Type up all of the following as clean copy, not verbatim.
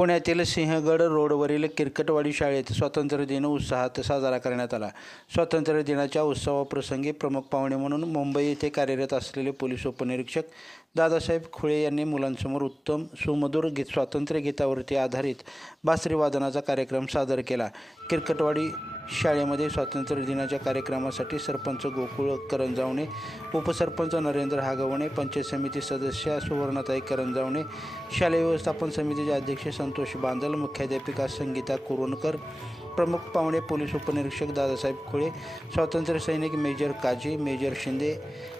पुण्यातील सिंहगड रोडवरील किरकटवाडी शाळेत स्वातंत्र्य दिन उत्साहात साजरा करण्यात आला. स्वातंत्र्य दिनाच्या उत्सवाप्रसंगी प्रमुख पाहुणे म्हणून मुंबई येथे कार्यरत असलेले पोलीस उपनिरीक्षक दादासाहेब खुळे यांनी मुलांसमोर उत्तम सुमधुर स्वातंत्र्य गीतावरती आधारित बासरी वादनाचा कार्यक्रम सादर केला. किरकटवाडी शाळेमध्ये स्वातंत्र्य दिनाच्या कार्यक्रमासाठी सरपंच गोकुळ करंजावणे, उपसरपंच नरेंद्र हागवणे, पंचायत समिती सदस्या सुवर्णाताई करंजावणे, शालेय व्यवस्थापन समितीचे अध्यक्ष संतोष बांदल, मुख्याध्यापिका संगीता कुरुणकर, प्रमुख पाहुणे पोलीस उपनिरीक्षक दादासाहेब खुळे, स्वातंत्र्य सैनिक मेजर काजी, मेजर शिंदे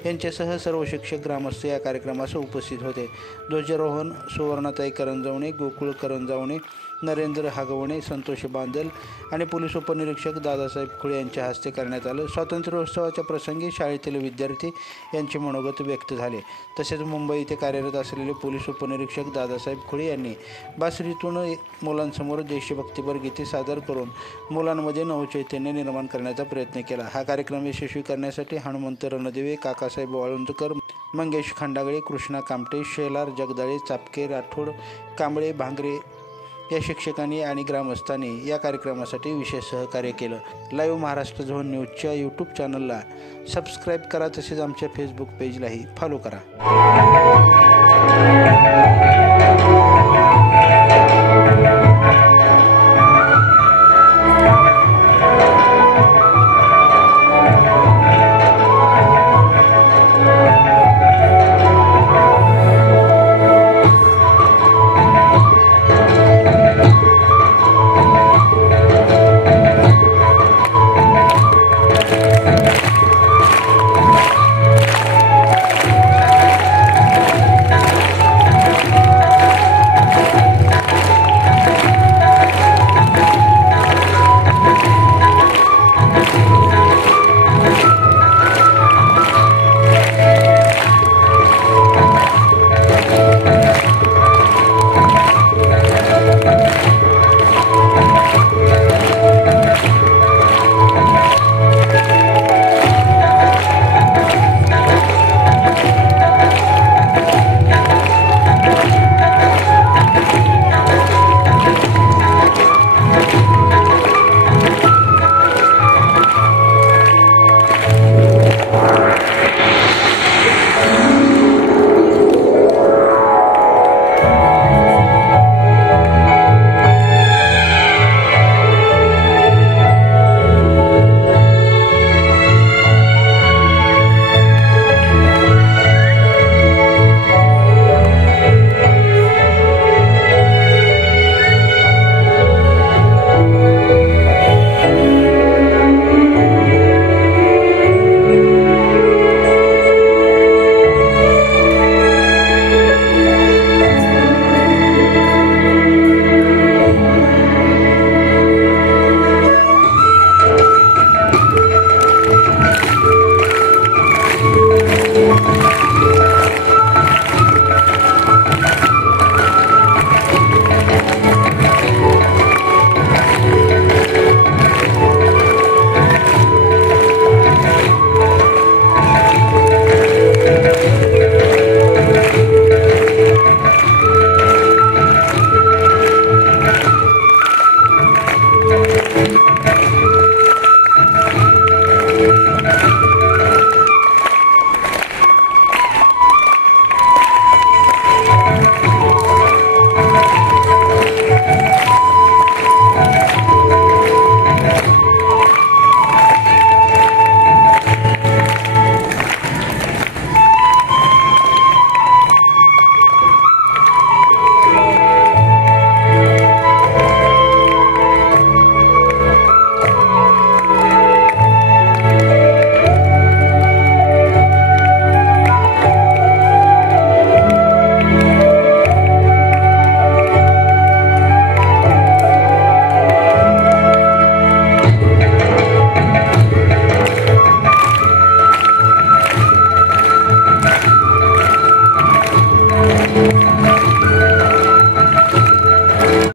यांच्यासह सर्व शिक्षक ग्रामस्थ या कार्यक्रमास उपस्थित होते. ध्वजारोहण सुवर्णाताई करंजावणे, गोकुळ करंजावणे, नरेंद्र हागवणे, संतोष बांदल आणि पोलीस उपनिरीक्षक दादासाहेब खुळे यांच्या हस्ते करण्यात आलं. स्वातंत्र्योत्सवाच्या प्रसंगी शाळेतील विद्यार्थी यांचे मनोगत व्यक्त झाले. तसेच मुंबई येथे कार्यरत असलेले पोलीस उपनिरीक्षक दादासाहेब खुळे यांनी बासरीतून मुलांसमोर देशभक्तीपर गीते सादर करून मुलांमध्ये नवचैतन्य निर्माण करण्याचा प्रयत्न केला. हा कार्यक्रम यशस्वी करण्यासाठी हनुमंत रणदिवे, काकासाहेब वाळुंजकर, मंगेश खंडागळे, कृष्णा कामटे, शेलार जगदाळे, चापके, राठोड, कांबळे, भांगरे या शिक्षकांनी आणि ग्रामस्थांनी या कार्यक्रमासाठी विशेष सहकार्य केलं. लाईव्ह महाराष्ट्र झोन न्यूजच्या यूट्यूब चॅनलला सबस्क्राईब करा, तसेच आमच्या फेसबुक पेजलाही फॉलो करा.